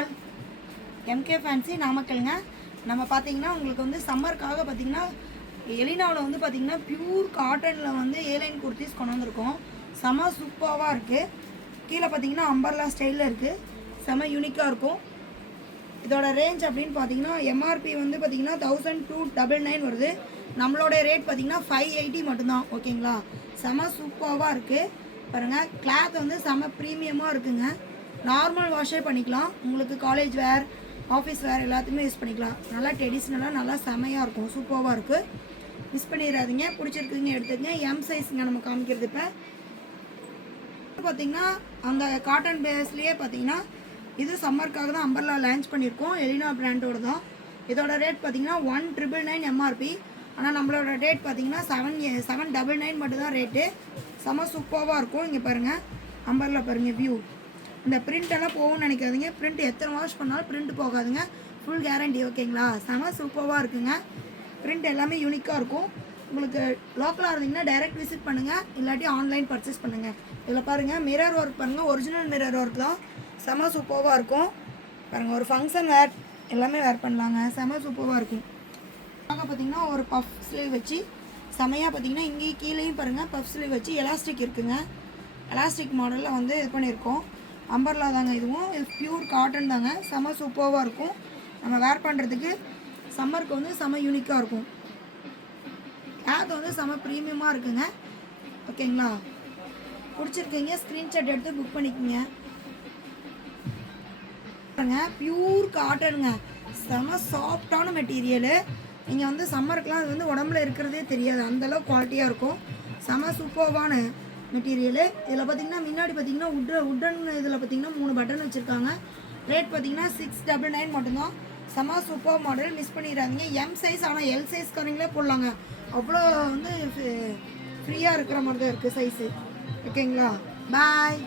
All. MK fancy நாமக்கல்ங்க. நம்ம பார்த்தீங்கன்னா உங்களுக்கு வந்து சம்மருக்காக பார்த்தீங்கன்னா எலினாவில் வந்து பார்த்தீங்கன்னா பியூர் காட்டனில் வந்து ஏலைன் குர்த்திஸ் கொண்டு வந்திருக்கோம். செம சூப்பராக இருக்குது. கீழே பார்த்தீங்கன்னா அம்பர்லா ஸ்டைலில் இருக்குது. செம யூனிக்காக இருக்கும். இதோட ரேஞ்ச் அப்படின்னு பார்த்தீங்கன்னா எம்ஆர்பி வந்து பார்த்தீங்கன்னா 1299 வருது. நம்மளோட ரேட் பார்த்தீங்கன்னா 580 மட்டும்தான். ஓகேங்களா? செம சூப்பராக இருக்குது பாருங்கள். கிளாத் வந்து செம ப்ரீமியமாக இருக்குங்க. நார்மல் வாஷே பண்ணிக்கலாம். உங்களுக்கு காலேஜ் வேர், ஆஃபீஸ் வேர் எல்லாத்துக்குமே யூஸ் பண்ணிக்கலாம். நல்லா ட்ரெடிஷ்னலாக நல்லா செமையாக இருக்கும். சூப்பராக இருக்குது. மிஸ் பண்ணிடாதீங்க. பிடிச்சிருக்குங்க எடுத்துக்கங்க. எம் சைஸுங்க நம்ம காமிக்கிறது. இப்போ பார்த்தீங்கன்னா அந்த காட்டன் பேஸ்லேயே பார்த்தீங்கன்னா இது சம்மருக்காக தான் அம்பர்லா லான்ச் பண்ணியிருக்கோம். எலினா பிராண்டோட தான். இதோட ரேட் பார்த்தீங்கன்னா 1999 எம்ஆர்பி. ஆனால் நம்மளோட ரேட் பார்த்தீங்கன்னா 799 மட்டும்தான் ரேட்டு. செம சூப்பராக இருக்கும். இங்கே பாருங்கள், அம்பர்லா பாருங்கள் வியூ. இந்த பிரிண்டெல்லாம் போகும்னு நினைக்காதீங்க. பிரிண்ட் எத்தனை வாஷ் பண்ணாலும் பிரிண்ட் போகாதுங்க. Full guarantee. ஓகேங்களா? செம சூப்பராக இருக்குங்க. பிரிண்ட் எல்லாமே யூனிக்காக இருக்கும். உங்களுக்கு லோக்கலாக இருந்தீங்கன்னா டைரக்ட் விசிட் பண்ணுங்கள், இல்லாட்டி ஆன்லைன் பர்ச்சேஸ் பண்ணுங்கள். இதில் பாருங்கள் மிரர் ஒர்க் பாருங்கள். ஒரிஜினல் மிரர் ஒர்க் தான். செம சூப்பராக இருக்கும் பாருங்கள். ஒரு ஃபங்க்ஷன் வேர் எல்லாமே வேர் பண்ணலாங்க. செம சூப்பராக இருக்கும். பார்த்தீங்கன்னா ஒரு பஃப் ஸ்லீவ் வச்சு செமையாக பார்த்தீங்கன்னா இங்கேயும் கீழேயும் பாருங்கள் பஃப் ஸ்லீவ் வச்சு எலாஸ்டிக் இருக்குங்க. எலாஸ்டிக் மாடலில் வந்து இது பண்ணியிருக்கோம். அம்பர்லா தாங்க இதுவும். இது பியூர் காட்டன் தாங்க. செம சூப்பராக இருக்கும். நம்ம வேர் பண்ணுறதுக்கு சம்மருக்கு வந்து செம யூனிக்காக இருக்கும். கிளாத் வந்து செம ப்ரீமியமாக இருக்குங்க. ஓகேங்களா? பிடிச்சிருக்கீங்க ஸ்க்ரீன்ஷாட் எடுத்து புக் பண்ணிக்கோங்க. பியூர் காட்டனுங்க. செம சாஃப்டான மெட்டீரியலு. நீங்கள் வந்து சம்மருக்குலாம் அது வந்து உடம்புல இருக்கிறதே தெரியாது. அந்தளவு குவாலிட்டியாக இருக்கும். செம சூப்பர்வான மெட்டீரியலு. இதில் பார்த்தீங்கன்னா முன்னாடி பார்த்தீங்கன்னா உட்டன் இதில் பார்த்தீங்கன்னா 3 பட்டன் வச்சுருக்காங்க. ரேட் பார்த்தீங்கன்னா 699 மட்டும்தான். செம சூப்பர் மாடல். மிஸ் பண்ணிடாதீங்க. M size. ஆனால் எல் சைஸ்காரங்களே போடலாங்க. அவ்வளோ வந்து ஃப்ரீயாக இருக்கிற மாதிரி தான் இருக்குது சைஸு. ஓகேங்களா? பாய்.